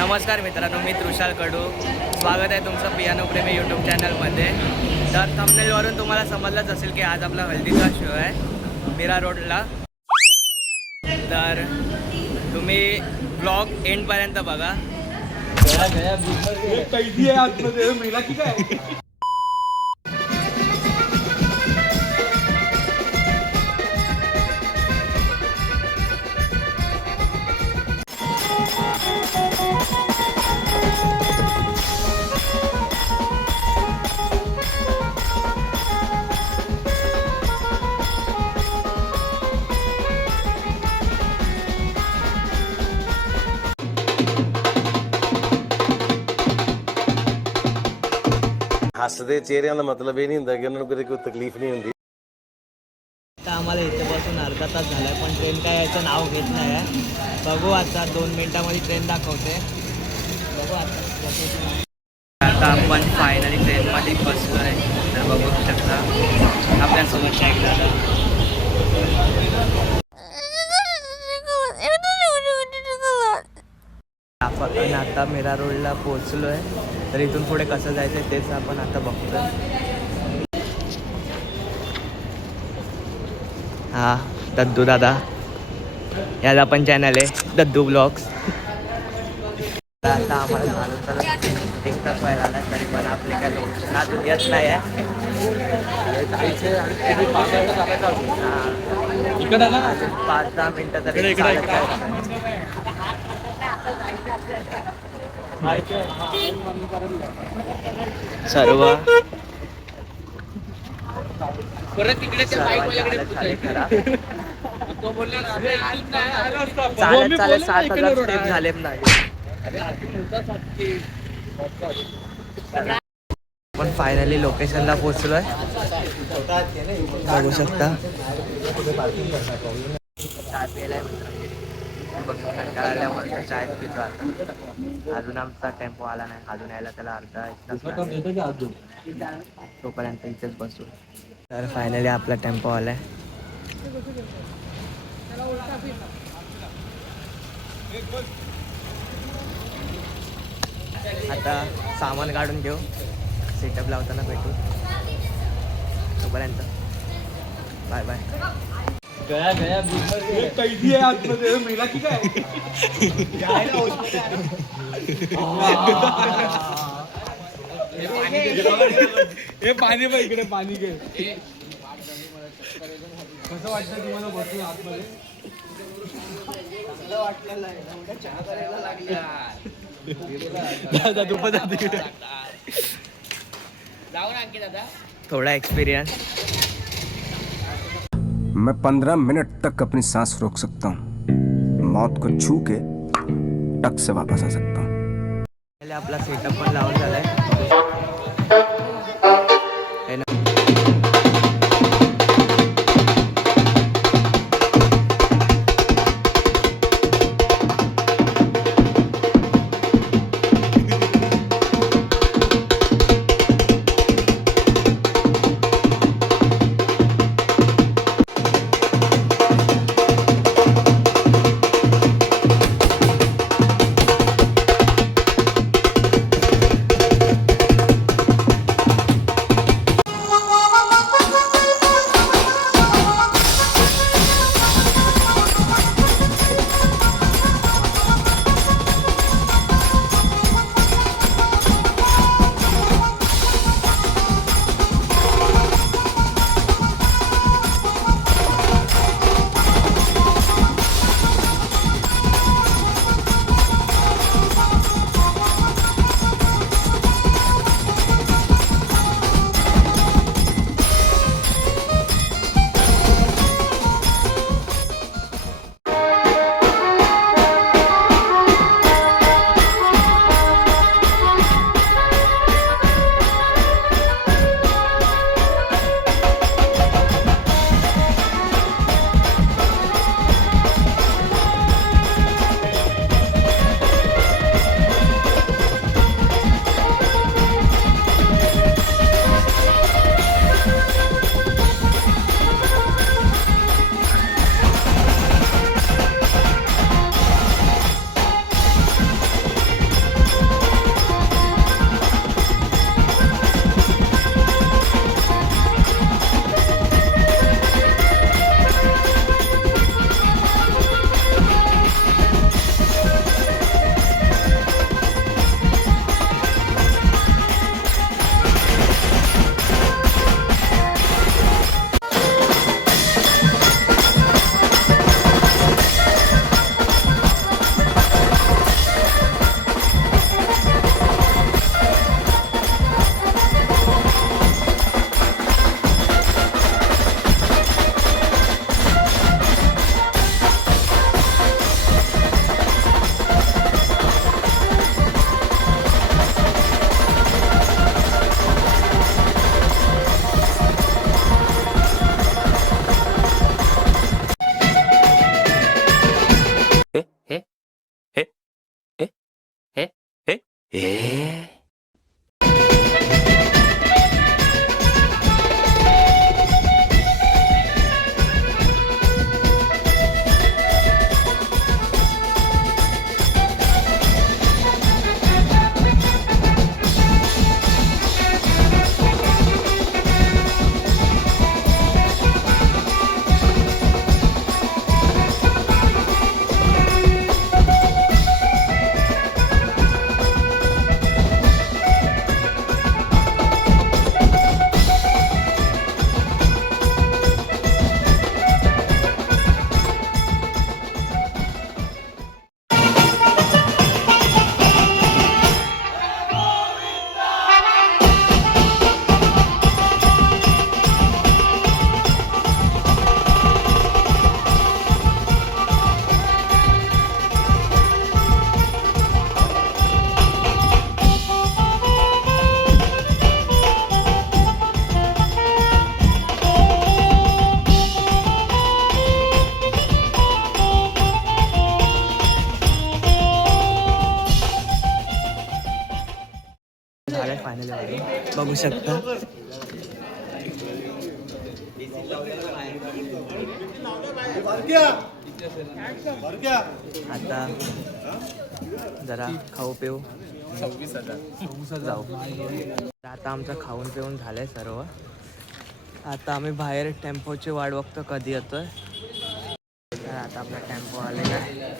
नमस्कार मित्रांनो, मी तृषाल कडू. स्वागत आहे तुमचं पियानो प्रेमी यूट्यूब चॅनलमध्ये. तर थंबनेलवरून तुम्हाला समजलंच असेल की आज आपला हल्दीचा शो आहे मीरा रोडला. तर तुम्ही ब्लॉग एंडपर्यंत बघा. कैदी आहे आतमध्ये महिला की काय. ਹੱਸਦੇ ਚਿਹਰਿਆਂ ਦਾ ਮਤਲਬ ਇਹ ਨਹੀਂ ਹੁੰਦਾ ਕਿ ਉਹਨਾਂ ਨੂੰ ਕਦੇ ਕੋਈ ਤਕਲੀਫ ਨਹੀਂ ਹੁੰਦੀ. आता आम्हाला इथे बसून अर्धा तास झाला आहे, पण ट्रेन काय याचं नाव घेत नाही आहे. बघू आता 2 मिनिटामध्ये ट्रेन दाखवते. बघू आता आपण फायनली ट्रेनमध्ये बसलो आहे. तर बघू शकता आपल्यासोबत शाहीद दादा. आपण आता मीरा रोडला पोहोचलो आहे. तर इथून पुढे कसं जायचं तेच आपण आता बघतोय. हा दद्दू दादा, याचा पण चॅनल आहे दद्दू ब्लॉग्स. आता आम्हाला चालू तर 1 तास व्हायला आला, तरी पण आपले काय लोकेशन अजून येत नाही आहे. इकडे ना 5-10 मिनटं तरी सर्व परत तिकडे चालत 7,000 स्टेप झाले नाही. पण फायनली लोकेशनला पोहोचलोय. बघू शकता चाय प्यायलाय कंटाळल्यावर चाय पितो आता. अजून आमचा टेम्पो आला नाही, अजून यायला त्याला अर्धा 1 तास. तोपर्यंत इथेच बसू. तर फायनली आपला टेम्पो आलाय. आता सामान काढून घेऊ, सेटअप लावताना भेटू. तोपर्यंत बाय बाय. कैदी आहे आतमध्ये महिला की काय. हे पाणी बघ इकडे, पाणी घे. कसं वाटतं तुम्हाला बसून आतमध्ये. थोड़ा एक्सपीरियंस. मैं 15 मिनट तक अपनी सांस रोक सकता हूँ. मौत को छू के टक से वापस आ सकता हूँ. पहले आपला सेटअप पण लावून झालाय. झालंय फायनली बघू शकता. आता जरा खाऊ पिऊ जाऊ. आता आमचं खाऊन पिऊन झालंय सर्व. आता आम्ही बाहेर टेम्पोची वाट बघतो कधी येतोय. तर आता आपला टेम्पो आलेला आहे.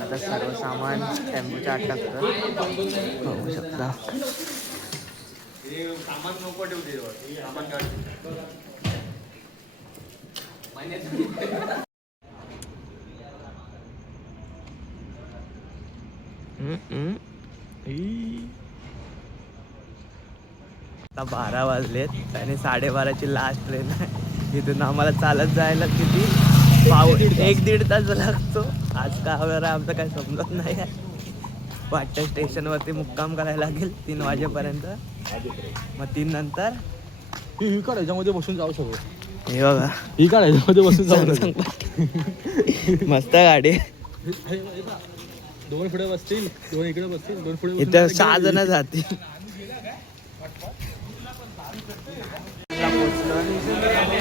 आता सर्व सामान टेम्पोच्या आत टाकतो. बघू शकता. आता 12 वाजलेत आणि 12:30ची लास्ट ट्रेन आहे. इथून आम्हाला चालत जायला किती 1-1.5 तास लागतो. आज का वगैरे आमचं काही समजत नाही आहे. वाटतं स्टेशनवरती मुक्काम करायला लागेल 3 वाजेपर्यंत. मग 3 नंतर ही काढ याच्यामध्ये बसून जाऊ शकतो. हे बघा ही काढ याच्यामध्ये बसून जाऊ शकतो. मस्त गाडी. दोन पुढे बसतील, दोन इकडे बसतील, दोन पुढे इथं 6 जण जातील.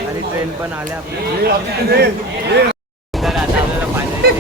आणि ट्रेन पण आल्या आपल्या. तर आता आपल्याला फायनली